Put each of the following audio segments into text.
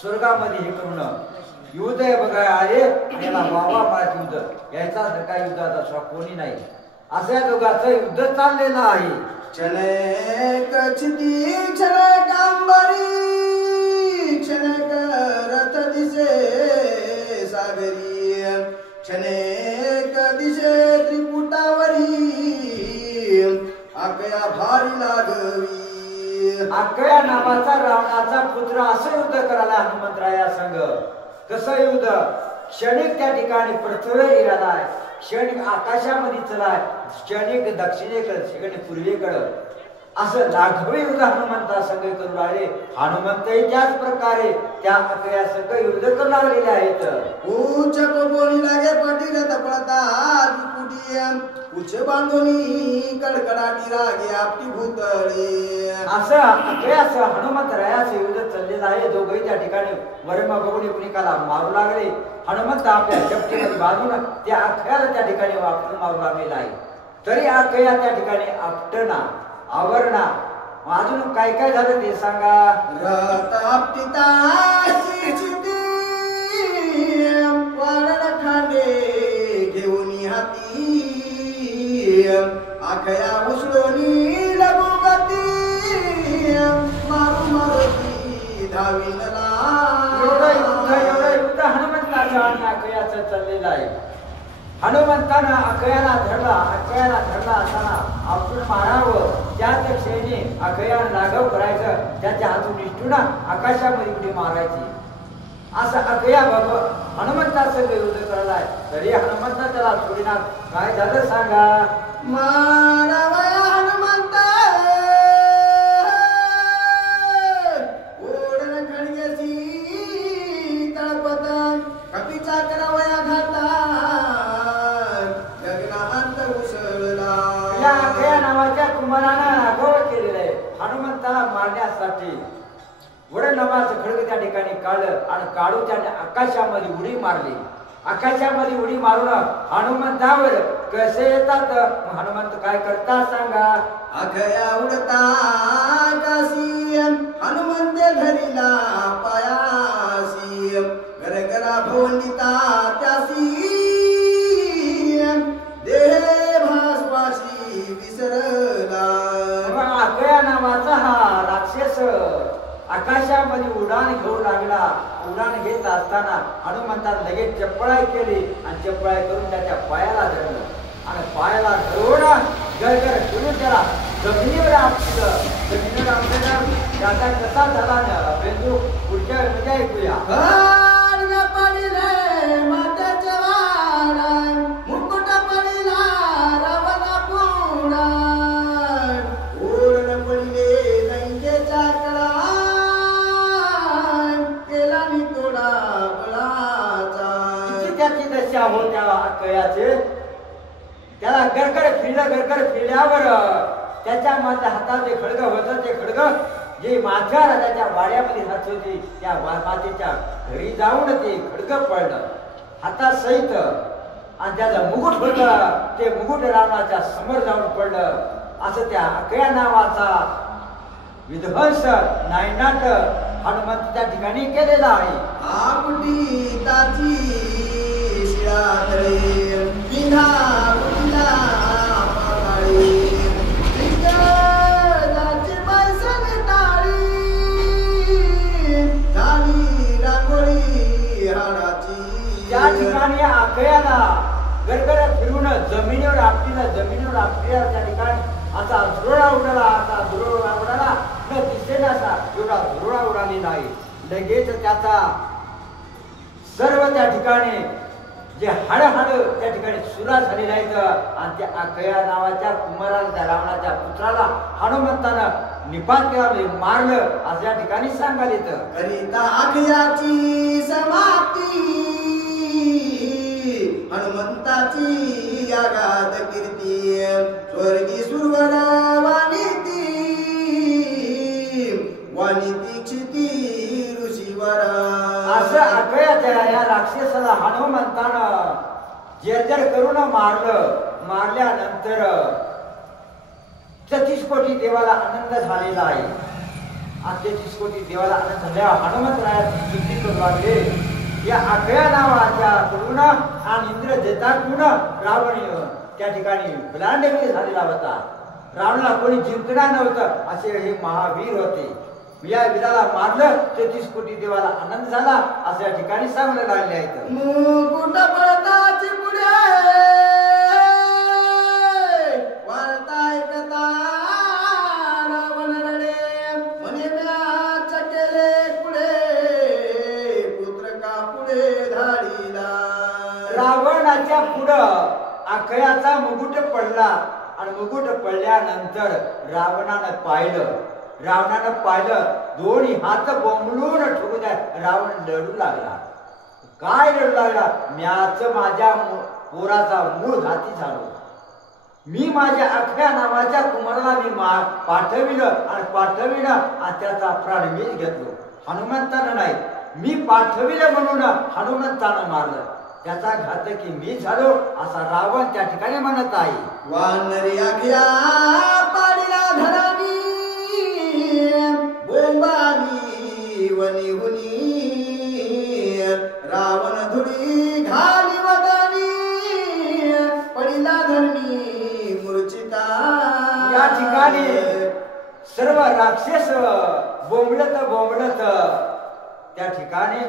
स्वर्गामध्ये हे करून युद्ध आहे बघा आले आणि याला वावा मारत युद्ध यायचा सारखा युद्धाचा स्वा कोणी नाही असं या दोघांचं युद्ध चाललेलं आहे. क्षणेक चिती क्षणेक अंबरी क्षणेक रथ दिसे सागरी क्षणेक दिसे त्रिपुटावरी आकया भारी लागवी. अकया नावाचा रावणाचा पुत्र असं युद्ध करायला हनुमंतराया संग. कसं युद्ध क्षणिक त्या ठिकाणी पृथ्वीवर येणार क्षणिक आकाशामध्ये चलाय क्षणिक दक्षिणेकडे क्षणिक पूर्वेकडे असं लाघवी युद्ध हनुमंता संघ करू लागले. हनुमंतही त्याच प्रकारे त्या अकया संघ युद्ध करू लागलेले आहेत. उच्च कोणी लागे पटीर तपळता उच्च बांधोनी कडकडाटी रागे आपली भूतळे असं अकयाचं हनुमंतरायाचं युद्ध चाललेलं आहे. दोघंही त्या ठिकाणी वरमा बघून एकमेकाला मारू लागले. हनुमंत आपल्या चपटीमध्ये बांधून त्या अकयाला त्या ठिकाणी वापरून मारू लागलेला आहे. तरी अकया त्या ठिकाणी आपटना आवरणा. अजून काय काय झालं ते सांगा. खांडे घेऊन हाती आखया उसळोनी लगोगती मारू मारुती धाविनला. एवढं युद्ध हनुमंताचं आणि अकयाचं चाललेलं आहे. हनुमंतानं अकयाला धरला असताना आपण मारावं त्याच क्षणी अकयानं लाघव करायचं त्याच्या हातून निष्ठून आकाशामध्ये उडी मारायची. असं अकया हनुमंताचं युद्ध करायलाय. तरी हनुमंता त्याला थोडीना काय झालं सांगा. मारावया हनुमंता ओढण खडग्याची तळपत कपीचा करावया घाता गगनात उसळला. या अकया नावाच्या कुमारानं आगव केलेलं आहे हनुमंताला मारण्यासाठी. वडं नावाचं खडग त्या ठिकाणी काढलं आणि काढून त्याने आकाशामध्ये उडी मारली. आकाशामध्ये उडी मारून हनुमंतावर कसे येतात हनुमंत काय करतात सांगा. अकया उडता काशी हनुमंत धरिला पायासी गरगरा भवनिता त्यासी देह भासवाशी विसरला. अकया नावाचा हा राक्षस आकाशामध्ये उडान घेऊ लागला. उडान घेत असताना हनुमंताने लगेच चपळाई केली आणि चपळाई करून त्याच्या पायाला धरलं आणि पायाला धरून गरगर फिरून त्याला जमिनीवर आपलं. जमिनीवर आपल्याला त्याचा कसा झाला ना बिंदू पुढच्या वेळेला ऐकूया. मुकुट पडिला रावणा पुणा ओढण पडले लंकेच्या कडा केला नि तोडा बळाचा. त्याची दशा होत्या अकयाचे. त्याला गरगर फिरल्यावर त्याच्या माझ्या हातात जे खडग होतं ते खडग जे माझ्या राजाच्या वाड्यामध्ये हात होते त्या मातेच्या घरी जाऊन ते खडग पडलं हातासहित आणि त्याचं मुकुट होतं ते मुकुट रावणाच्या समोर जाऊन पडलं. असं त्या अकया नावाचा विध्वंस नायनाट हनुमंत त्या ठिकाणी केलेला आहे. आपटी ताची शिरातळे विना बुला पाळी जाची पैसे टाळी झाली रांगोळी हाडाची. त्या ठिकाणी अकयाला गरगर फिरून जमिनीवर आपटीला त्या ठिकाणी असा धुरोळा उडाला न दिसेना असा एवढा धुरोळा उडालेला आहे. लगेच त्याचा सर्व त्या ठिकाणी जे हाड त्या ठिकाणी सुरा झालेला आहेत आणि त्या अकया नावाच्या कुमाराला त्या रावणाच्या पुत्राला हनुमंतानं निपात केला मारलं असं या ठिकाणी सांगायला येतं. करिता अकयाची समाप्ती हनुमंताची आगाध कीर्ती स्वर्गी सुरवर वाणिती क्षिती ऋषीवर. असं अकयाच्या या राक्षसाला हनुमंतानं जर्जर करून मारल्यानंतर 33 कोटी देवाला आनंद झालेला आहे. 33 कोटी देवाला आनंद झाल्या हनुमंतरायाची स्तुती करू लागले. या अकया नावाच्या कडून आणि इंद्र जेताकडून रावण त्या ठिकाणी बलांडवी झालेला होता. रावणाला कोणी जिंकणार नव्हतं असे हे महावीर होते. या वीराला मारलं 33 कोटी देवाला आनंद झाला असं या ठिकाणी सांगलं लागले आहेत. मुकुट पडताची पुढे वार्ता ऐकता रावण रडे म्हणे म्याच केले पुढे पुत्र का पुढे धाडीला. रावणाच्या पुढं अकयाचा मुकुट पडला आणि मुकुट पडल्यानंतर रावणानं पाहिलं दोन्ही हात बोंबलून ठेवून रावण लढू लागला. काय लढू लागला? म्याच माझ्या पोराचा मूळ घाती झालो. मी माझ्या अकया नावाच्या कुमाराला मी पाठविलं आणि त्याचा प्राण मीच घेतलो. हनुमंतानं नाही, मी पाठविलं म्हणून हनुमंतानं मारलं. त्याचा घातकी मी झालो असा रावण त्या ठिकाणी म्हणत आहे. वानरी अकया पाडीला धरानी बोंबानी वनी हुनी रावण धुळी घाली वदनी पडिला धरणी मूर्छिता. या ठिकाणी सर्व राक्षस बोंबलत त्या ठिकाणी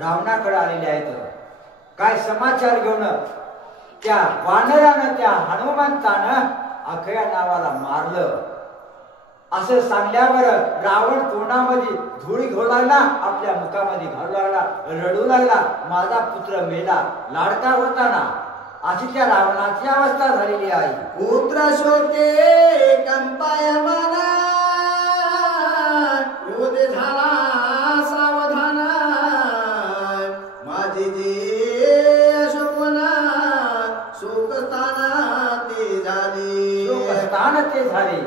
रावणाकडे आलेले आहेत. काय समाचार घेऊन त्या वानरानं त्या हनुमंतानं अकया नावाला मारलं असं सांगल्यावर रावण तोंडामध्ये धुळी घेऊ लागला, आपल्या मुखामध्ये घालू लागला, रडू लागला. माझा पुत्र मेला, लाडका होता ना. अशी त्या रावणाची अवस्था झालेली आहे. पुत्र शोके कंपायमाना क्रोध झाला सावधान माझे जे अशोकवना शोकस्थान ते झाले.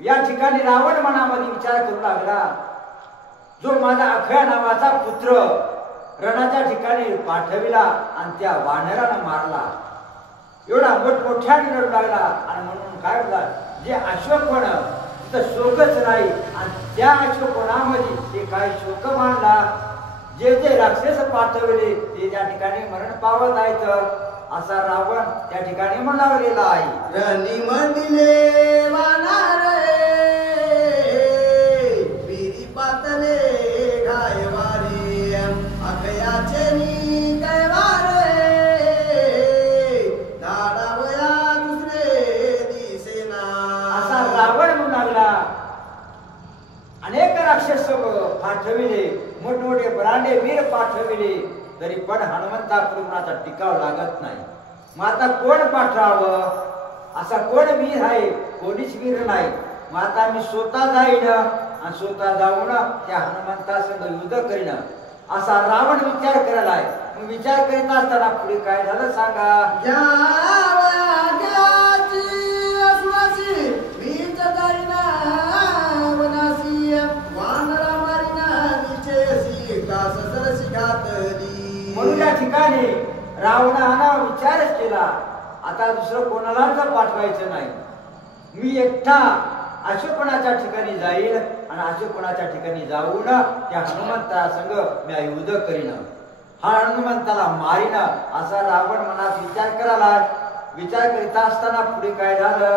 या ठिकाणी रावण मनामध्ये विचार करू लागला, जो माझा अकया नावाचा पुत्र रणाच्या ठिकाणी पाठविला आणि त्या वानरानं मारला, एवढा मोठमोठ्याने रडू लागला. आणि म्हणून काय होता, जे अशोकवन तिथं शोकच नाही आणि त्या अशोकवनामध्ये ते काय शोक मांडला. जे जे राक्षस पाठवले ते त्या ठिकाणी मरण पावत आहेत असा रावण त्या ठिकाणी म्हणाला गेला आहे. रणी मंदिले वानार बिरी पातले घायवारे अकयाचे नी कैवारे धाडावया दुसरे दिसेना. असा रावण म्हणू लागला. अनेक राक्षस पाठविले, मोठमोठे बरांडे वीर पाठविले, तरी पण हनुमंतापुरमाचा टिकाव लागत नाही. मग आता कोण पाठवावं? असा कोण वीर आहे? कोणीच वीर नाही. मग आता मी स्वतः जाईन आणि स्वतः जाऊन त्या हनुमंतासंग युद्ध करीन असा रावण विचार करायला आहे. मग विचार करीत असताना पुढे काय झालं सांगा. या वयाची असवासी ठिकाणी रावणानं विचारच केला, आता दुसरं कोणालाच पाठवायचं नाही, मी एकटा अशोकनाच्या ठिकाणी जाईल आणि अशोकनाच्या ठिकाणी जाऊन त्या हनुमंता संग मी युद्ध करीन, हा हनुमंताला मारीन असा रावण मनात विचार करायला. विचार करीत असताना पुढे काय झालं?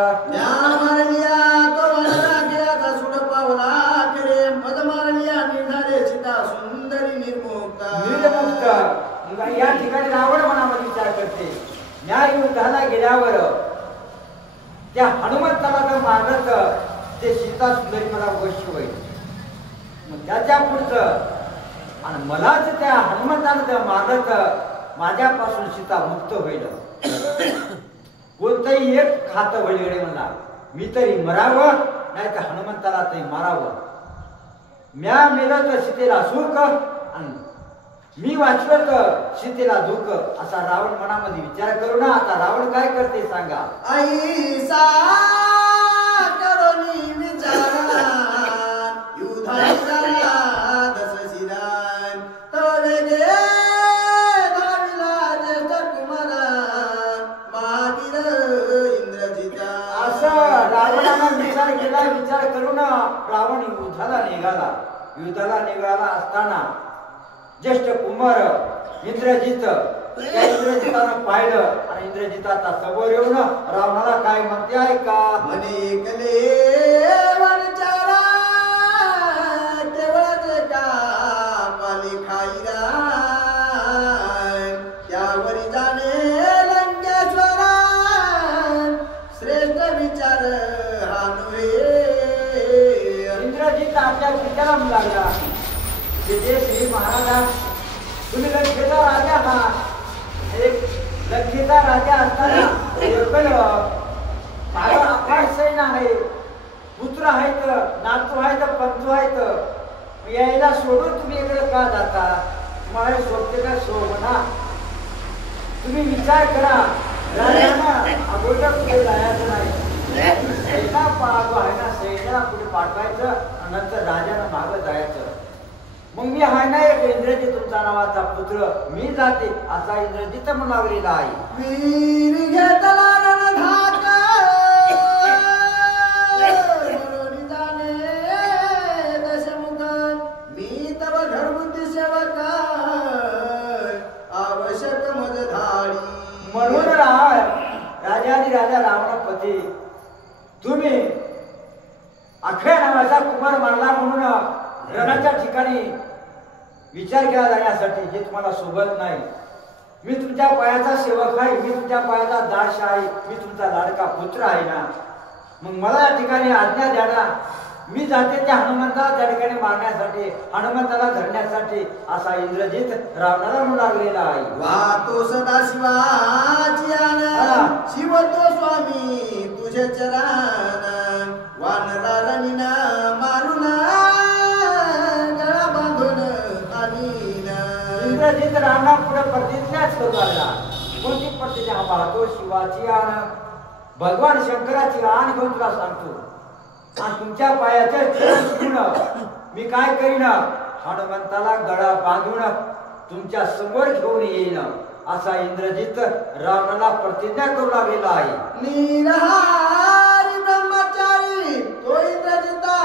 या ठिकाणी रावण मनामध्ये विचार करते, न्याय युद्धाला गेल्यावर त्या हनुमंताला जर मारलं ते सीता सुंदरी मला वश होईल, मग त्याच्या पुढचं आणि मलाच त्या हनुमंतानं जर मारलं तर माझ्यापासून सीता मुक्त होईल. कोणतंही एक खातं वळीकडे म्हणला, मी तरी मरावं नाही तर हनुमंताला तरी मारावं, म्या मेलं तर सीतेला सुख आणि मी वाचलं तर सीतेला दुःख, असा रावण मनामध्ये विचार करू ना. आता रावण काय करते सांगा? ऐसा करोनी विचारा युद्धाला दशशिरान तवे गे धाविला ज्येष्ठ कुमारान महावीर इंद्रजिता. असं रावणानं विचार केला. विचार करून रावण युद्धाला निघाला असताना ज्येष्ठ कुमार इंद्रजित त्या इंद्रजितानं पाहिलं आणि इंद्रजिताचा समोर येऊन रावणाला काय म्हणते ऐका. म्हणे कले वनचारा केवळ का पाली खाईरा त्यावरी जाणे लंकेश्वरा श्रेष्ठ विचार हा नव्हे. इंद्रजित आपल्या विचाराला लागला, श्री महाराजा तुम्ही लंकेचा राजा आहात, एक लंकेचा राजा असताना अफाट सैन्य आहे, पुत्र आहेत, नातू आहेत, पंतू आहेत, यायला सोडून तुम्ही इकडे का जाता? तुम्हाला सोबते का सोबना? तुम्ही विचार करा, राजानं अगोदर पुढे जायचं नाही, सैन्या पाहावं आहे ना, सैन्याला पुढे पाठवायचं आणि नंतर राजानं मागं जायचं. मग मी हाय ना एक इंद्रजित तुमचा नावाचा पुत्र, मी जाते असा इंद्रजित म्हणून लागलेला आहे. वीर घेतला रणधाक म्हणून जाणे दशमुख मी तव घरगुती सेवक आवश्यक मज धाडी. म्हणून राजा रावणपती तुम्ही अक्षय नावाचा कुमार मारला म्हणून रणाच्या ठिकाणी विचार केला जाण्यासाठी जे तुम्हाला सोबत नाही. मी तुमच्या पायाचा सेवक आहे, मी तुमच्या पायाचा दास आहे, मी तुमचा लाडका पुत्र आहे ना, मग मला या ठिकाणी आज्ञा द्या ना. मी जाते त्या हनुमंताला त्या ठिकाणी मारण्यासाठी, हनुमंताला धरण्यासाठी असा इंद्रजित रावणाला म्हणू लागलेला आहे. वातो सदा शिवाची आन शिव तो स्वामी तुझे चरण वानरा रणीना मारून गळा बांधून आणीन. इंद्रजित रावणा पुढे प्रतिज्ञाच करू लागला. कोणती प्रतिज्ञा? वातो शिवाची आन, भगवान शंकराची आण घेऊन तुला सांगतो आणि तुमच्या पायाचे चरण छुऊन मी काय करीन, हनुमंताला गळा बांधून तुमच्या समोर घेऊन येईन असा इंद्रजित रावणाला प्रतिज्ञा करू लागलेला आहे. निरहारी ब्रह्मचारी तो इंद्रजिता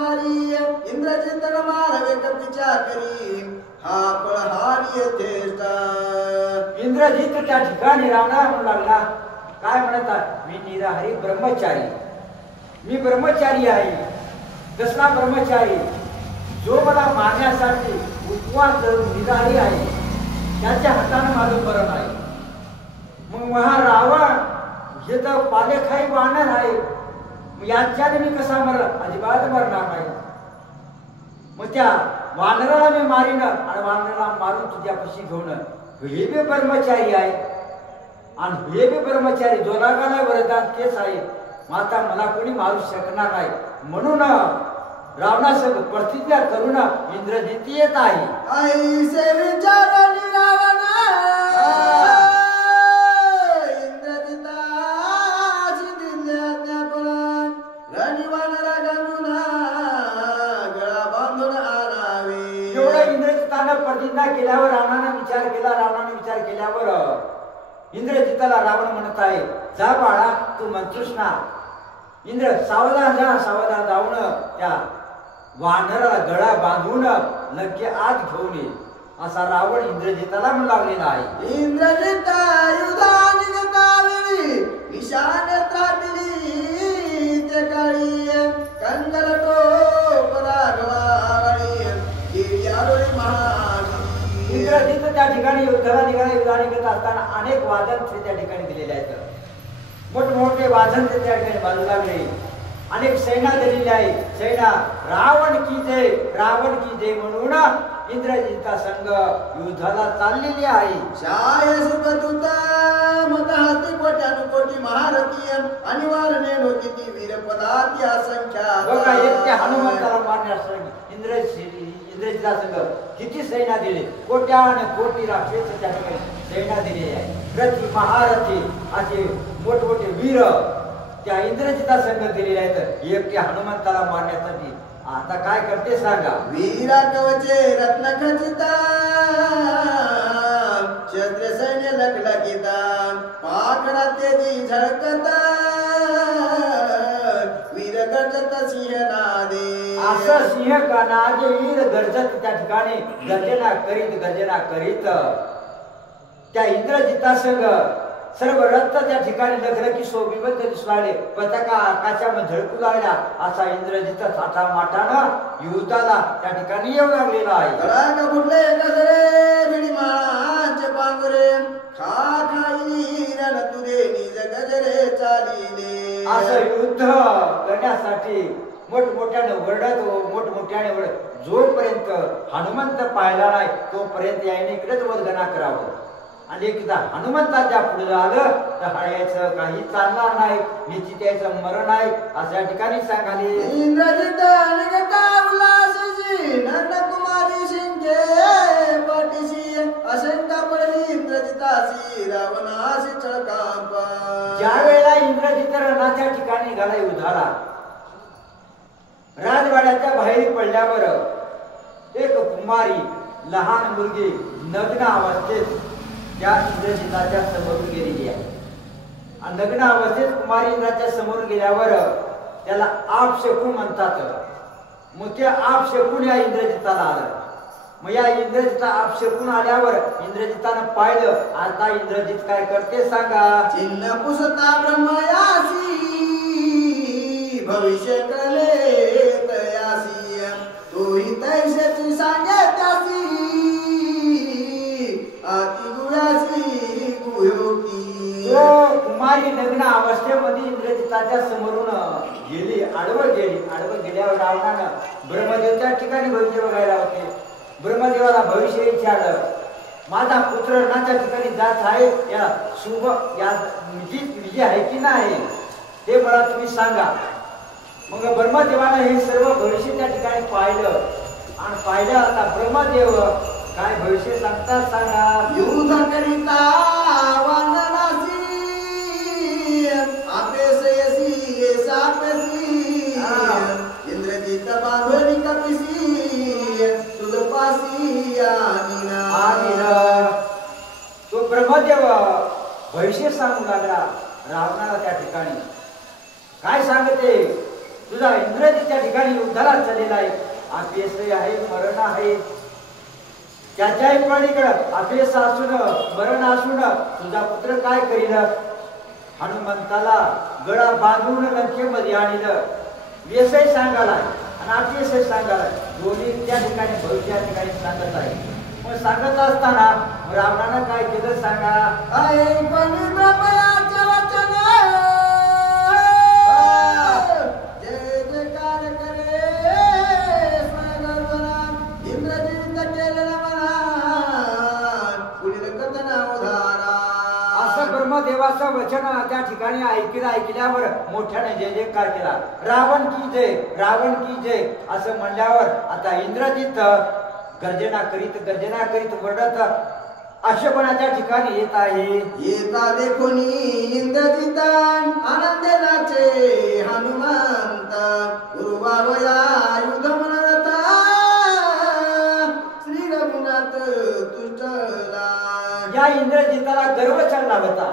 मारी इंद्रजित मारवे कपिचा करी हा पळहारी यथेष्ट. इंद्रजित त्या ठिकाणी रावणाला म्हणू लागला, काय म्हणतात? मी निराहारी ब्रह्मचारी, मी ब्रह्मचारी आहे. कसला ब्रह्मचारी? जो मला मारण्यासाठी उपवास धरून निराहारी आहे, त्याच्या हाताने माझं मरण आहे. मग हा रावण हे तर पालेखाई वानर आहे, मग याच्याने मी कसा अजिबात मरणार नाही. मग त्या वानराला मी मारीन आणि वानराला मारून तुझ्यापाशी घेऊन, हे बी ब्रह्मचारी आहे आणि हे बी ब्रह्मचारी, दोघांना वरदान तेच आहे. माता मला कोणी मारू शकणार नाही. म्हणून रावणासह प्रतिज्ञा करून इंद्रजित येत आहे. ऐसे विचारणी रावणा इंद्रजिता दिल्याज्ञापन रणीवानरा गंगुना गळा बांधून आणावे. एवढं इंद्रजितानं प्रतिज्ञा केल्यावर रावणानं विचार विचार केला, रावणाने विचार केल्यावर इंद्रजिताला रावण म्हणत आहे, जा बाळा तू म्हणतोस ना, इंद्र सावधान जा, सावधान जाऊन त्या वानराला गळा बांधून लंके आत घेऊन ये, असा रावण इंद्रजिताला म्हणू लागलेला आहे. इंद्रजिता युधानी गतावेळी निशान त्राटली ते काळी कंदर टोप राघवावळी गिर्यावळी महागी. इंद्रजित त्या ठिकाणी युद्धाला निघत असताना अनेक वादन त्या ठिकाणी दिलेले आहेत. मोठमोठे वादन त्या ठिकाणी बाजू लागले, अनेक सेना दिलेली आहे. सेना रावण की जय, रावण की जय म्हणून इंद्रजिता संघ युद्धाला चाललेली आहे. शाय सुखदूत मतहस्ती कोट्यानुकोटी महारथी अनिवार्य किती वीर पदाती असंख्या. बघा इतक्या हनुमंताला मारण्यासाठी इंद्रजिता संघ किती सेना दिली, कोट्यान कोटी राक्षस त्या ठिकाणी सेना दिलेली आहे. प्रति महारथी असे मोठमोठे वीर त्या इंद्रजिता संघ दिलेले आहेत एकट्या हनुमंताला मारण्यासाठी. आता काय करते सांगा. वीरा कवचे रत्न खचिता क्षत्रिय सैन्य लखलखिता पाखरा तेजी झळकता वीर गर्जत सिंहनादे. असं सिंह कानादे वीर गर्जत त्या ठिकाणी गर्जना करीत त्या इंद्रजिता संघ सर्व रक्त त्या ठिकाणी लखलखी शोभिवंत दिसू लागले, पताका आकाशामध्ये झळकू लागला. असा इंद्रजित थाटामाटानं युद्धाला त्या ठिकाणी येऊ लागलेला आहे. तळाका फुटले गजरे बिडी माळांचे पांघरे खा खाईली रण तुरे निज गजरे चालिले. असं युद्ध करण्यासाठी मोठमोठ्याने ओरडत जोपर्यंत हनुमंत पाहिला नाही तोपर्यंत याने इकडेच वल्गना करावं. आणि एकदा हनुमंताच्या पुढे झालं तर हळायचं काही चालणार नाही, निश्चित यायचं मरण आहे अशा ठिकाणी सांगाले. इंद्रजित निघता उल्हासची नंदकुमारी शिंके पाठीशी अशंका पडली इंद्रजितासी रावणासी चळकांप. ज्या वेळेला इंद्रजित रणाच्या ठिकाणी निघाला युद्धाला, राजवाड्याच्या बाहेर पडल्यावर एक कुमारी लहान मुलगी नग्न अवस्थेत त्या इंद्रजिताच्या समोर गेलेली आहे. आणि लग्न अवस्थेत कुमारी इंद्राच्या समोर गेल्यावर त्याला आपशकून म्हणतात. मग ते आपशकून या इंद्रजिताला आलं. मग या इंद्रजिता आपशकून आल्यावर इंद्रजितानं पाहिलं. आता इंद्रजित काय करते सांगा. चिन्ह पुसता ब्रह्मयासी भविष्य कले तयासी तोही तैसेची सांगे त्यासी कुमारी लग्न अवस्थेमध्ये इंद्रजिताच्या समोरून आडवं गेल्यावर रावणानं ब्रह्मदेवच्या ठिकाणी भविष्य बघायला होते. ब्रह्मदेवाला भविष्य विचारलं, माझा पुत्र रणाच्या ठिकाणी जात आहे, या शुभ या विजय आहे की नाही ते मला तुम्ही सांगा. मग ब्रह्मदेवानं हे सर्व भविष्य त्या ठिकाणी पाहिलं. आता ब्रह्मदेव काय भविष्य सांगतात सांगा. युद्ध करिता वानरासी आपेसयसी सापेसी इंद्रजित बांधोनी कपिसी तुझपासी आनिना. तो ब्रह्मदेव भविष्य सांगू लागला रावणाला. त्या ठिकाणी काय सांगते, तुझा इंद्रजित त्या ठिकाणी युद्धाला चाललेला आहे, आपेस आहे, मरण आहे. त्याच्याही पलीकडं अपेस असून मरण असून तुझा पुत्र काय करील. हनुमंताला गळा बांधून लंकेमध्ये आणलं. व्यसही सांगायला आणि अपेसही सांगायला, दोन्ही त्या ठिकाणी भविष्या ठिकाणी सांगत आहे. मग सांगत असताना रावणानं काय केलं सांगा. जय जयकार करे ब्रह्मदेवाचं वचन त्या ठिकाणी ऐकल्यावर मोठ्याने जय जयकार केला. रावण की जय, रावण की जय असं म्हणल्यावर आता इंद्रजित गर्जना करीत वरडत अशोकनाच्या ठिकाणी येत आहे. येता देखोनी इंद्रजिता आनंदे नाचे हनुमंत गुरुवावया युध म्हणता श्री रघुनाथ तुझला इंद्रजिताला गर्व चढला होता.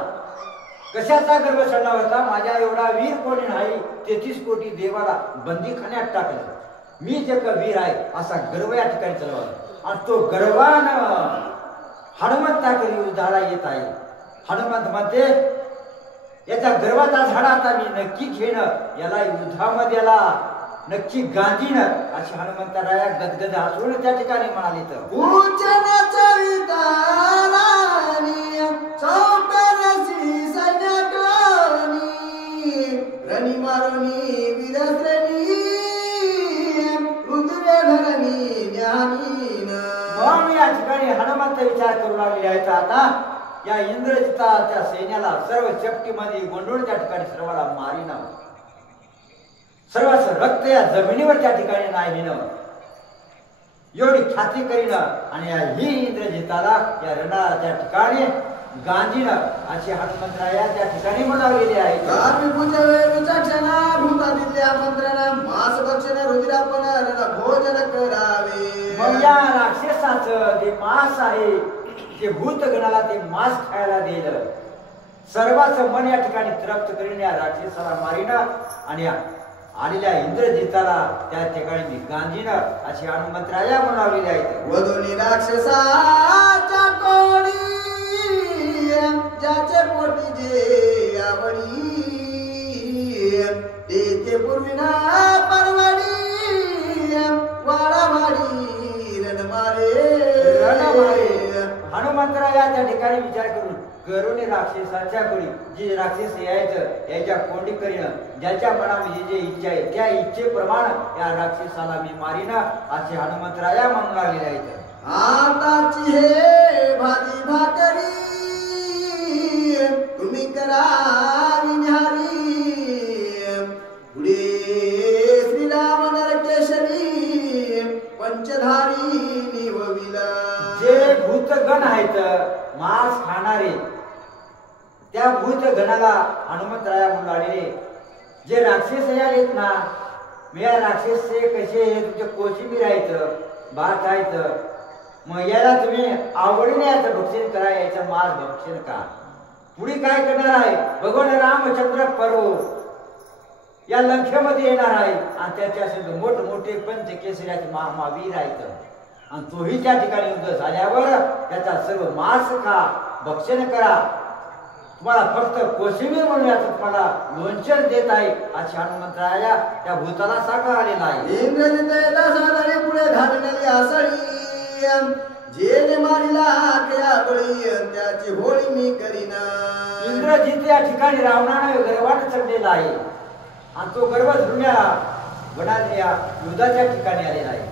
कशाचा गर्व चढला होता? माझ्या एवढा वीर कोणी नाही, 33 कोटी देवाला बंदीखान्यात टाकलं, मी जे का वीर आहे असा गर्व या ठिकाणी चढला. आणि तो गर्वानं हनुमंताकडे युद्धाला येत आहे. हनुमंत म्हणते याचा गर्वाचा झाडा आता मी नक्की घेणं, याला युद्धामध्ये याला नक्की गांधीन, अशी हनुमंतराया गदगद हसून त्या ठिकाणी म्हणाले. तर रणी मारुनी विरसनी रुद्र धरणी ज्ञानीन. म्हणून या ठिकाणी हनुमंत विचार करू लागले आहेत. आता या इंद्रजिता त्या सैन्याला सर्व चपटीमध्ये गोंधळून त्या ठिकाणी सर्वाला मारीन, सर्वांचं रक्त या जमिनीवर त्या ठिकाणी नाही न, एवढी ख्याती करीन. आणि ही इंद्रजिताला या रणाला त्या ठिकाणी गांधीन, अशी हनुमंतराया त्या ठिकाणी म्हणालेली आहे. भोजन करावे. मग या राक्षसाचं जे मांस आहे, जे भूतगणाला ते मांस खायला देईल, सर्वांचं मन या ठिकाणी तृप्त करीन, या राक्षसाला मारीन आणि आलेल्या इंद्रजिताला त्या ठिकाणी मी गांधीन, अशी हनुमंतराया म्हणालेली आहे. वधुनी राक्षसाच्या कोणी ज्याचे पोटी जे आवडी, ते पूर्वीना परवडी वाडावाडी रणमारे. हनुमंतराया त्या ठिकाणी विचार करून राक्षसाच्या कोणी जे राक्षस यायचं याच्या कोंडी करीन, ज्याच्या मनामध्ये जे इच्छा आहे त्या इच्छेप्रमाणे या राक्षसाला मी मारीन, असे हनुमंतराया म्हणून लागलेले आहेत. आताची हे भाजी भाकरी तुम्ही करावी न्यारी, पुढे श्रीराम नरकेशरी पंचधारी निवविला. जे भूतगण आहेत मांस खाणारे, त्या भूतगणाला हनुमंतराया म्हणून आलेले जे राक्षस आहेत ना, मी या राक्षसचे कसे तुमचे कोशिंबीर आहेत, भात आहेत, मग याला तुम्ही आवडीने याचं भक्षण करा, याचं मांस भक्षण का. पुढे काय करणार आहे? भगवान रामचंद्र पर्व या लंकेमध्ये येणार आहे आणि त्याच्या मोठमोठे पंचकेसऱ्याचे महावीर आहेत, आणि तोही त्या ठिकाणी युद्ध झाल्यावर त्याचा सर्व मांस खा, भक्षण करा, तुम्हाला फक्त कोशिंबीर म्हणून याचं तुम्हाला लोणचं देत आहे, अशी हनुमंतराया त्या भूताला सांगा आलेला आहे. इंद्रजितेला साधारी पुढे घाललेली आसळी, जेने मारिला केया बळी त्याची होळी मी करीना. इंद्रजित या ठिकाणी रावणाने गर्वात चढलेला आहे आणि तो गर्व धुण्या वनात या युद्धाच्या ठिकाणी आलेला आहे.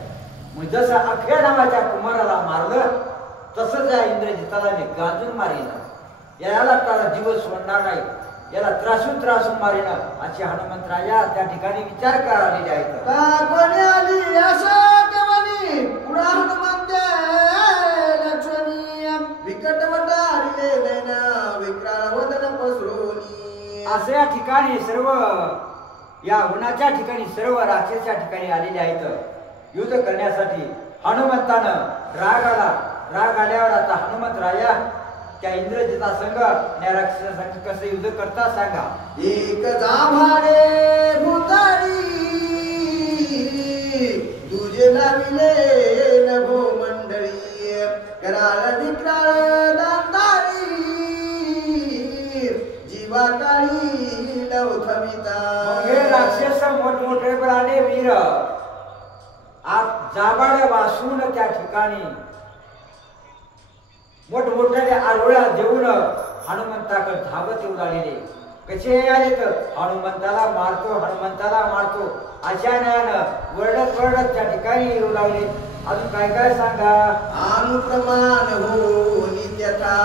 मग जसं अख्या नावाच्या कुमाराला मारलं तसंच या इंद्रजिताला मी गाजून मारीन, याला त्याला जीव सोडणार नाही, याला त्रासून मारीन, अशी हनुमंतराया त्या ठिकाणी विचार करालेले आहेत. का कोणी आली अशोकवनी पुढा हनुमंत लक्ष्मणी, विकट वटारिले नैना विक्राळ वदन पसरोनी. असं या ठिकाणी सर्व या उन्हाच्या ठिकाणी सर्व राक्षस या ठिकाणी आलेले आहेत युद्ध करण्यासाठी. हनुमंतानं राग आल्यावर आता हनुमंतराया त्या इंद्रजिता संघ त्या राक्षसांची कसं युद्ध करता सांगा. एक जांभाडे भूताडी तुझे लाविले नभो मंडळी, कराळ विक्राळ दातारी जीवा काळी लवथविता. हे राक्षस मोठमोठे आले वीर जाबाड वासून त्या ठिकाणी मोठमोठ्या आरोळ्या देऊन हनुमंताकडे धावत येऊ लागलेले. कसे आले तर हनुमंताला मारतो अशा न्यायानं वरडत त्या ठिकाणी येऊ लागले. अजून काय सांगा. अनुप्रमाण हो नित्यता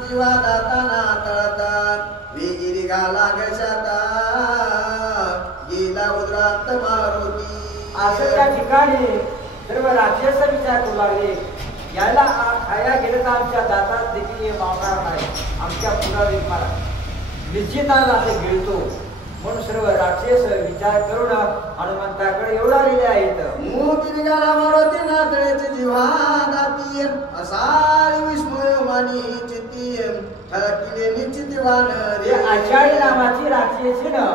जीवा दाताना तळतात वेगिरी गाला गशाता गेला उद्रांत मारुती. असं त्या ठिकाणी सर्व राक्षस विचार करू लागले, याला खाया गेलं तर आमच्या दातात देखील हे मावणार नाही, आमच्या पुनर्निर्माण निश्चिताला असं गिळतो. म्हणून सर्व राक्षस विचार करून हनुमंताकडे एवढा आलेले आहेत. मोती मारुती नातळ्याची जीवा दाती असाळी विस्मय मानी ठळकिले निश्चित वानरे. आषाढी नावाची राक्षसी ना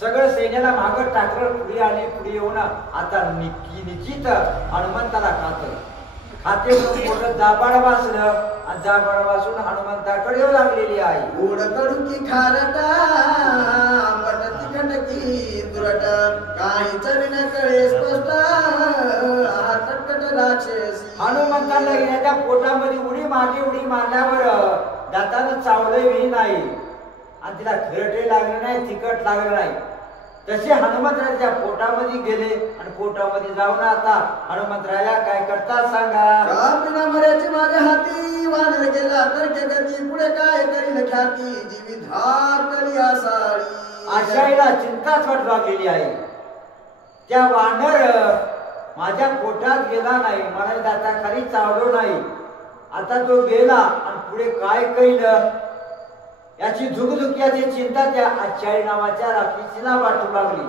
सगळं सैन्याला मागं टाकलं. पुढे आली. पुढे येऊन आता निश्चित हनुमंताला खाते म्हणून मोठं जाबाड वाचलं आणि जाबाड वाचून हनुमंताकडे येऊ लागलेली आहे. गोड कडू की खारटा आंबट तिखट की तुरट काही चवीन कळे स्पष्ट हा कटकट राक्षसी. हनुमंताला गेल्याच्या पोटामध्ये उडी मारल्यावर दातानं चावलंही नाही आणि तिला खरटे लागलं नाही, तिखट लागलं नाही. तसे हनुमंतराच्या पोटामध्ये गेले आणि पोटामध्ये जाऊन आता हनुमंतराया काय करतात सांगा. बिना मर्याची माझ्या हाती वानर गेला तर जगती पुढे काय करील ख्याती जीवी धार करी आसाळी. आषाढीला चिंताच वाटू लागलेली आहे. त्या वानर माझ्या पोटात गेला नाही, मला दाताखाली चावलो नाही. आता तो गेला आणि पुढे काय कळलं याची झुकझुक्याची चिंता त्या आषाढी नावाच्या राक्षसीला वाटू लागली.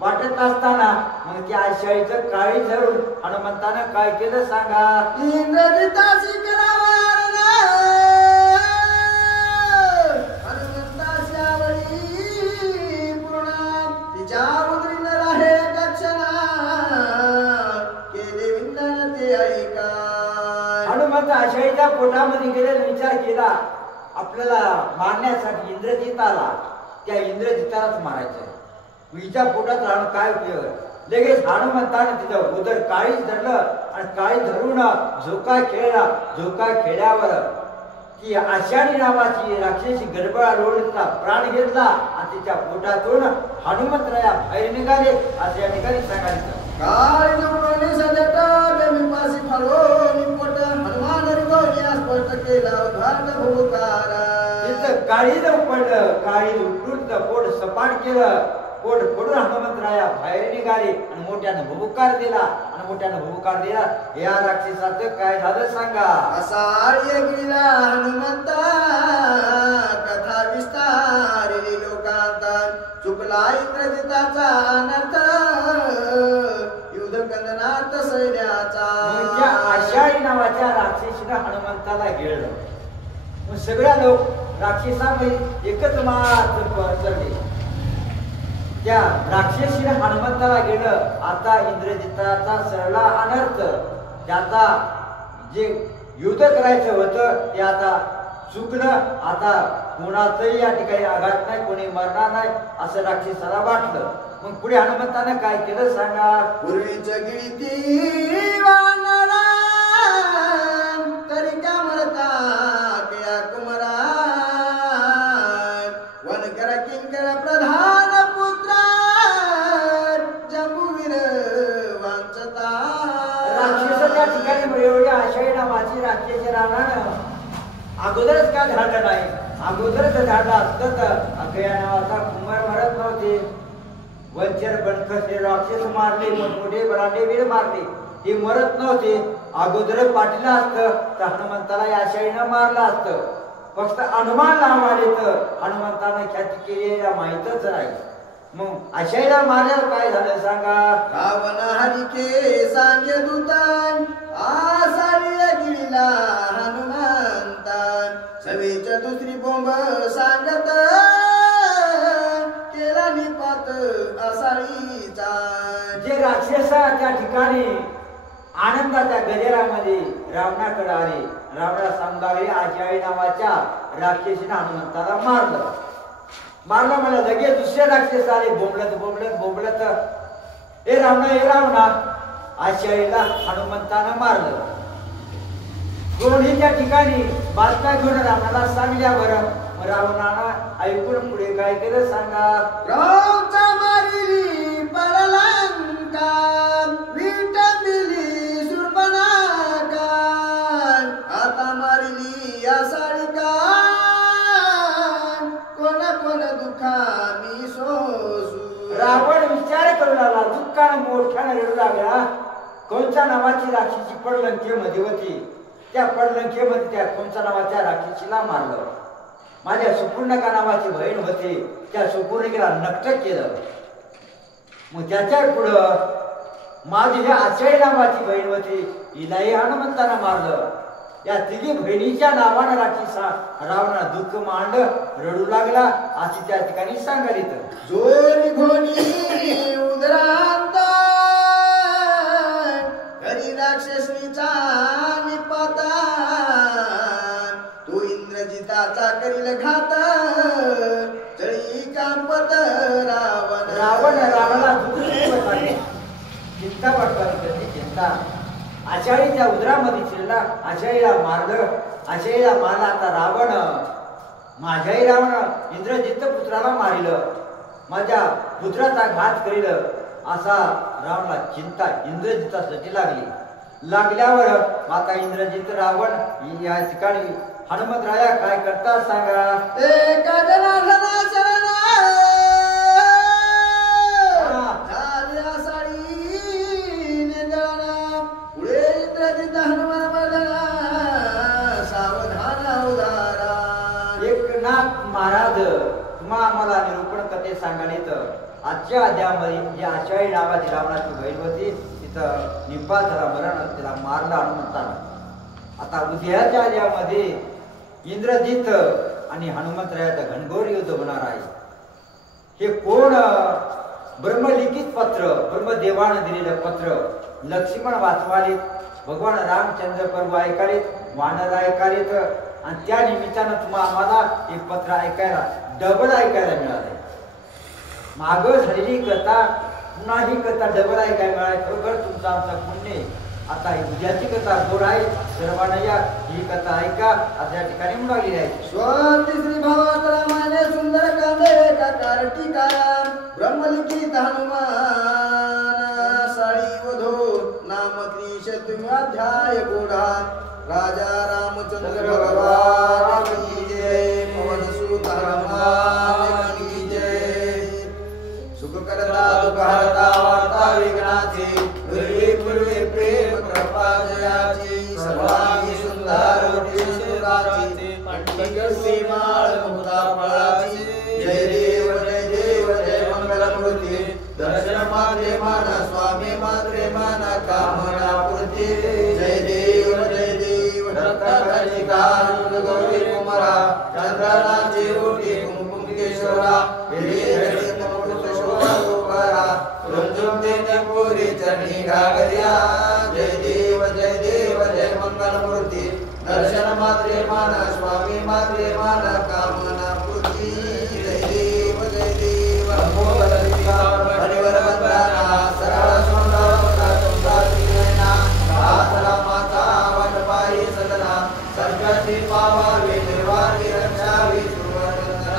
वाटत असताना मग त्या आषाढीचं काळी धरून हनुमंतानं काय केलं सांगा. इंद्रजितासी करावारना हनुमंतासी आवडी पूर्ण तिच्या उदरीन राहे दक्षिणा केले विंदन ते ऐका. हनुमंत आषाढीच्या पोटामध्ये गेले. विचार केला आपल्याला मारण्यासाठी इंद्रजित आला, त्या इंद्रजितालाच मारायचं. विच्या पोटात राहून काय उपयोग. लगेच हनुमंताने तिथं उदर काळीच धरलं आणि काळी धरून झोका खेळला. झोका खेळल्यावर ती आषाढी नावाची राक्षसी गडबडा लोळीचा प्राण घेतला आणि तिच्या पोटातून हनुमंतराया बाहेर निघाले असं या ठिकाणी सांगायचं. काळी झोपणी सजट बेमिपासी फाळो निपट हनुमान रिगोनी स्पष्ट केला उद्धार भूकार. तिथं काळी पडलं. काळी उठून पोट सपाट केलं. पोट फोडून हनुमंतराया बाहेर निघाले आणि मोठ्यानं भुबुकार दिला. आणि मोठ्यानं भुबुकार दिला. या राक्षसाचं काय झालं सांगा. असा गेला हनुमंता कथा विस्तारिली लोकांता चुकला इंद्रजिताचा अनर्थ युद्ध कंदनात सैन्याचा. त्या आषाढी नावाच्या राक्षसीनं हनुमंताला गिळलं. मग सगळ्या लोक राक्षसामध्ये एकच मात पसरले. त्या राक्षसीनं हनुमंताला गेलं. आता इंद्रजिताचा सरला अनर्थ. त्याचा जे युद्ध करायचं होतं ते आता चुकलं. आता कोणाचंही या ठिकाणी आघात नाही, कोणी मरणार नाही असं राक्षसाला वाटलं. मग पुढे हनुमंतानं काय केलं सांगा. पूर्वीच गिळती वानरा तरी का मरता किया कुमरा वनकर किंकर प्रधान पुत्र जंबुवीर वांचता. राक्षसाच्या ठिकाणी एवढ्या आषाढी नावाची राक्षसी राहणार अगोदरच का झाडलं नाही. अगोदरच झाडलं असतं तर अगया नावाचा कुमार मरत नव्हते. वंचर बनकसे राक्षस मारले, मोठमोठे बरांडे वीर मारले, ते मरत नव्हते. अगोदर पाठीला असतं तर हनुमंताला या आषाढीनं मारलं असतं. फक्त हनुमान नाव आले तर हनुमंतानं ख्याती केलेल्या माहीतच नाही. मग आषाढीला मारल्यावर काय झालं सांगा. रावण हरिके सांगे दूतान आसाळी गिळीला हनुमंतान सवेच दुसरी बोंब सांगत केला निपात आसाळीचा. जे राक्षस त्या ठिकाणी आनंदाच्या गजेरामध्ये रावणाकडे आले. रावणा सांगावे आषाढी नावाच्या राक्षसीनं हनुमंताला मारलं. मला लगेच दुसरे राक्षस आले बोंबलत हे रावणा आषाढीला हनुमंतानं मारलं. दोन्ही त्या ठिकाणी बातम्या घेऊन रावणाला सांगल्यावर रावणानं ऐकून पुढे काय केलं सांगा. रावचा मारिली परलंका वीट दिली सुर्पणाका आता मारिली या साळिका कोण दुःखा मी सोसू. रावण विचार करू लागला. दुःखानं मोठ्यानं रडू लागला. कोणच्या नावाची राक्षसी पडलंकेमध्ये होती. त्या पडलंकेमध्ये त्या कोणच्या नावाच्या राक्षसीला मारलं. माझ्या सुपूर्णका नावाची बहीण होती, त्या सुपूर्णिकेला नष्ट केलं. मग त्याच्या पुढं माझी ही आषाढी नावाची बहीण होती, हिलाही हनुमंतानं मारलं. या तिघी बहिणीच्या नावानं रावणा दुःख मांड रडू लागला अशी त्या ठिकाणी सांगालीत. जोरी घोणी उदरांत घरी राक्षसनीचा निपाता तो इंद्रजिताचा करील घात जळी कांपत रावणाला चिंता पटकन चिंता आचार्याच्या उदरामध्ये शिरला. आचार्याला मारलं. आचार्याला मारला. आता रावण माझ्याही रावण इंद्रजित पुत्राला मारिलं, माझ्या पुत्राचा घात करील असा रावणाला चिंता इंद्रजितासाठी लागल्यावर माता इंद्रजित रावण या ठिकाणी हनुमंतराया काय करतात सांगा. महाराज तुम्हा आम्हाला निरूपण कथे सांगायला आजच्या अध्यायामध्ये जी आचार्य नावाची रावणाची बहीण होती तिथं निपात झाला, मरण तिला मारला हनुमंताला. आता उद्याच्या अध्यायामध्ये इंद्रजित आणि हनुमंतरायाचं घनघोर युद्ध होणार आहे. हे कोण ब्रह्मलिखित पत्र, ब्रह्मदेवानं दिलेलं पत्र लक्ष्मण वाचवालीत, भगवान रामचंद्र प्रभू ऐकालीत, वानर ऐकालीत आणि त्या निमित्तानं तुम्हा आम्हाला हे पत्र ऐकायला डबल ऐकायला मिळालंय. माग झालेली कथा पुन्हा ही कथा डबल ऐकायला मिळाली. खरोखर तुमचा आमचा पुण्य. आता ही उद्याची कथा गोड आहे. सर्वांना या ही कथा ऐका आज या ठिकाणी म्हणाली आहे. श्री भावात रामाने सुंदर कांदे टाकार टीकारा ब्रह्मलिखित हनुमान साळी वधो नाम त्रिशतम अध्याय गोडा राजा रामचंद्र भगवान की जय. पवन सुत हनुमान की जय. सुख करता दुख हरता वार्ता विघ्नाची पूर्वी प्रेम कृपा जयाची सर्वांगी सुंदर सुराची पंडित सीमाळ मुक्ता फळाची. जय देव जय मंगलमूर्ती दर्शन मात्रे मान स्वामी मात्रे मान कामना पूर्ती. जय देव गौरी कुमारा चंद्रनाची ओटी कुंकुम केशवरा पुरी चरणी घागरिया. जय देव जय मंगलमूर्ती दर्शन मात्रे मान स्वामी मात्रे मान कामना पूर्ती. जय देव हरिवर वंदना सरळ रामाचा वनपाई सदना सर्गती पावावी निर्वाणी रक्षावी सुवर्णना.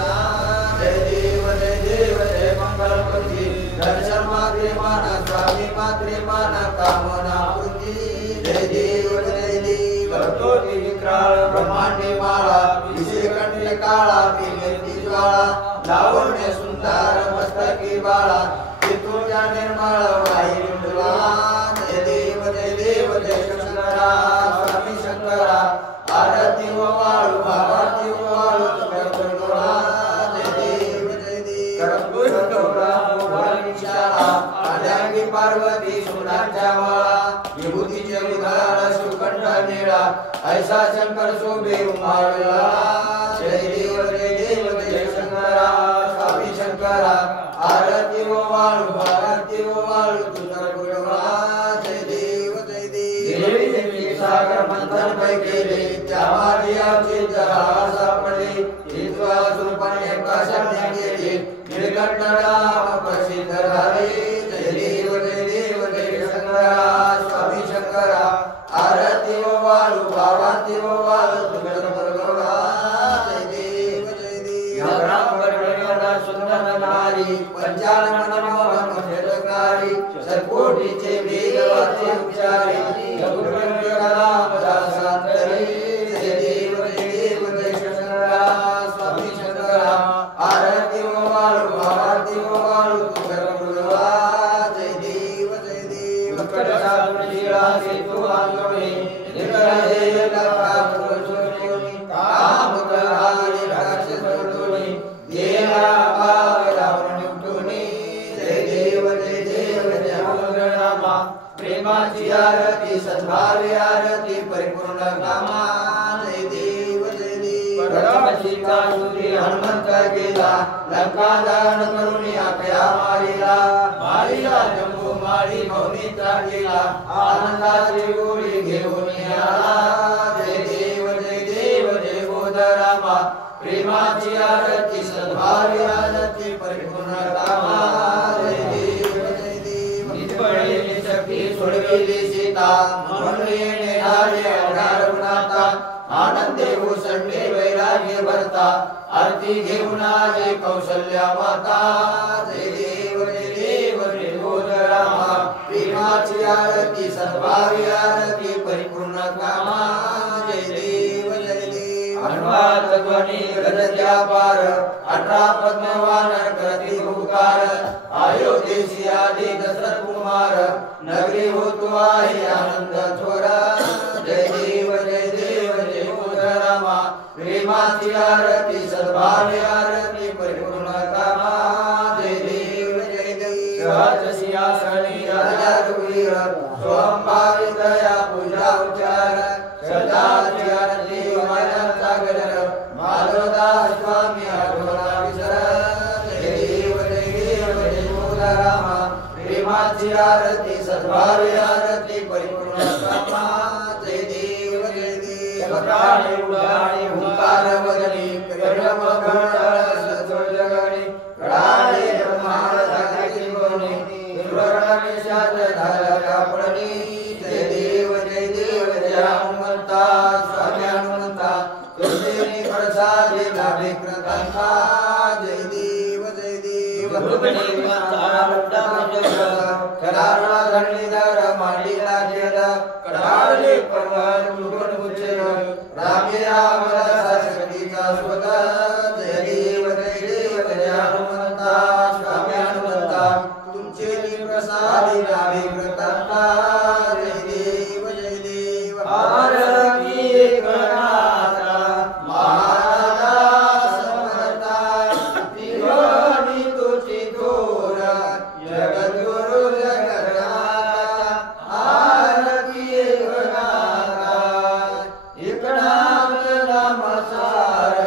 जय देव जय मंगलमूर्ती दर्शन मात्रे मान स्वामी मात्रे मान कामना पूर्ती. जय देव करतोटी विक्राळ ब्रह्मांडी माळा विषयकंठ काळा पिलेती ज्वाळा लावण्य सुंदर मस्तकी बाळा तुझ्या निर्मळ वाई डुला. जय देव जय शंकरा स्वामी शंकरा आरती व वाळू भावाती व वाळू तुझ्या. जय देव करतोष गौरा भवानी शाळा आद्यांगी पार्वती सोनाच्या वाळा विभूतीचे विधान सुकंठ निळा ऐसा शंकर शोभे उमाळला. जय देव जय शंकरा स्वामी शंकरा आरती व वाळू भावाती व वाळू तुझ्या. जय देव देवी सागर मंथन पै केले त्यामादियाचे जहाज सापडले हिंदवा सुरपणे प्रसन्न केले निळकंठ नाम प्रसिद्ध झाले. जय देव जय शंकरा स्वामी शंकरा आरती व वाळू भावाती व वाळू तुझ्या. जय देव सुंदर नारी पंचानन मनोहरी सरकोटीचे वेगवाचे उच्चारी रामदासांतरी. जय देव जय शंकरा स्वामी शंकरा आरती व वाळू भावाती व वाळू तुझ्या. जय देव सेतू आंगणे काम करारी राक्षस तोडूनी देवा भाव रावण उठूनी. जय देव जय मंगळनामा प्रेमाची आरती त्रिकासुरी हनुमंत गेला लंका दहन करून अकया मारिला जम्बू मारी मौनित्रा गेला आनंदाची गोळी घेऊन आला जय देव जय बोधरामा प्रेमाची आरती सद्भावी आरती परिपूर्ण कामा जय देव निष्फळी शक्ती सोडविली सीता म्हणून येणे आले अवघार गुणाता आनंदे ओसंडले वैराग्य भरता आरती घेऊन आले कौशल्या माता जय देव जय बोधरामा प्रेमाची आरती सद्भावी आरती परिपूर्ण कामा जय देव हनुमान ध्वनी गजत्या पार 18 पद्मवान करती हुंकार अयोध्येशी आली दशरथ कुमार नगरी होतो आहे आनंद थोरा जय देव जय बोधरामा प्रेमाची आरती सद्भावी आरती परिपूर्ण कामा जय देव सिंहासनी राजा रघुवीर स्वयंभावी दया पूजा उच्चार श्रद्धाची आरती मानवता गणर माधवदास स्वामी आठवणा विसर जय देव जय बोधरामा प्रेमाची आरती सद्भावी आरती परिपूर्ण कामा जय देव प्राणी उडाणी हुंकार वदनी प्रेम गणळ सत्व जगणी प्राणी ब्रह्मांड जागती बोनी निर्वरणेशात धारका पडणी जय देव जय हनुमंता स्वामी हनुमंता तुझे प्रसादे लाभे कृतांता जय देव भृगणी माता लब्धा जग करारणा धरणीधर मांडीला केला कडाळले पर्वत मुगुण उच्चर रामे राम शक्तीचा स्वतः जय देव जय हनुमंता स्वामी हनुमंता तुमचे प्रसादे लाभे कृतांता जय देव आरती गणाता महाराजा समर्था त्रिगुणी तुझी थोर जगद्गुरु जगन्नाथा आरती गणाता एकनाथ नाम सार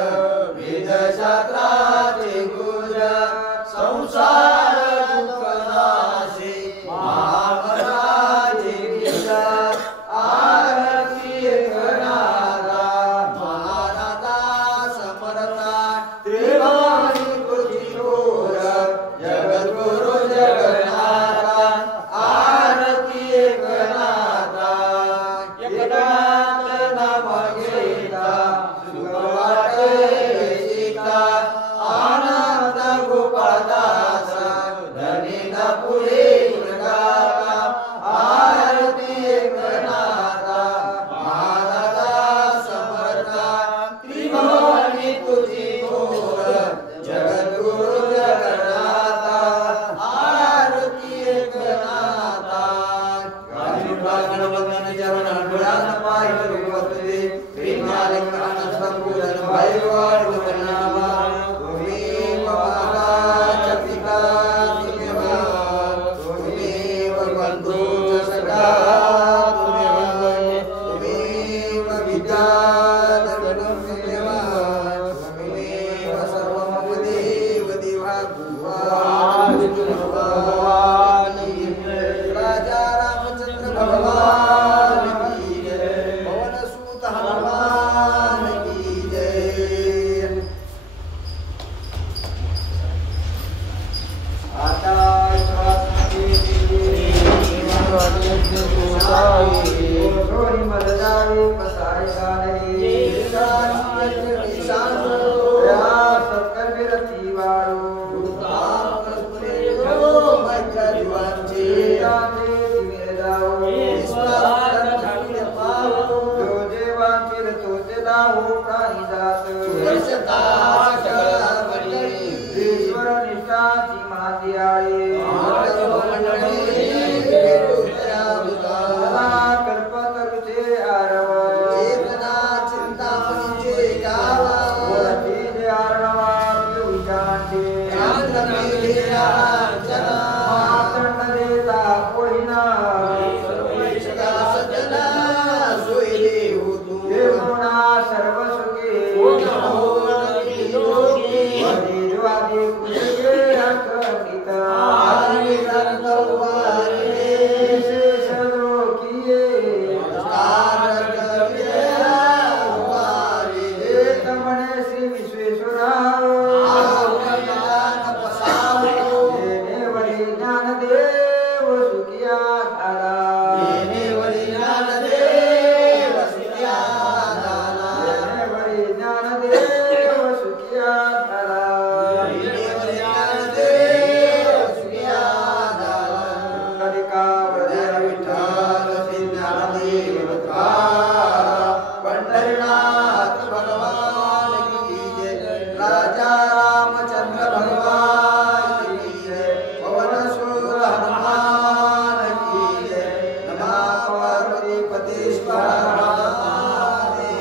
राजा रामचंद्र भगवान की जय पवन सुत हनुमान की जय नमः पार्वती पतेश्वर महादेव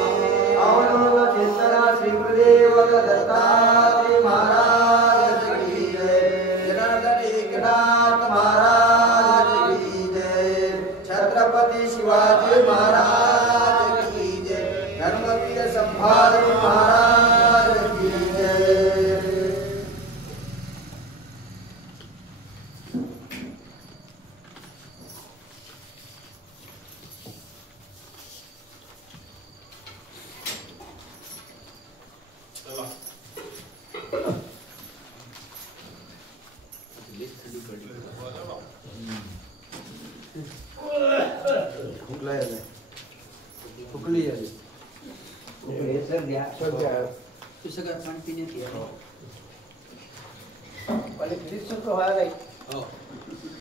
अवधूत चिंतना श्री गुरुदेव दत्तात्रेय महाराज की जय जनार्दन एकनाथ महाराज की जय छत्रपति शिवाजी महाराज की जय धर्मवीर संभाजी महाराज की जय फुकली आहे सर द्या तू सगळं पाणी पिण्यात ये पहिले फ्रीज सुरू व्हायला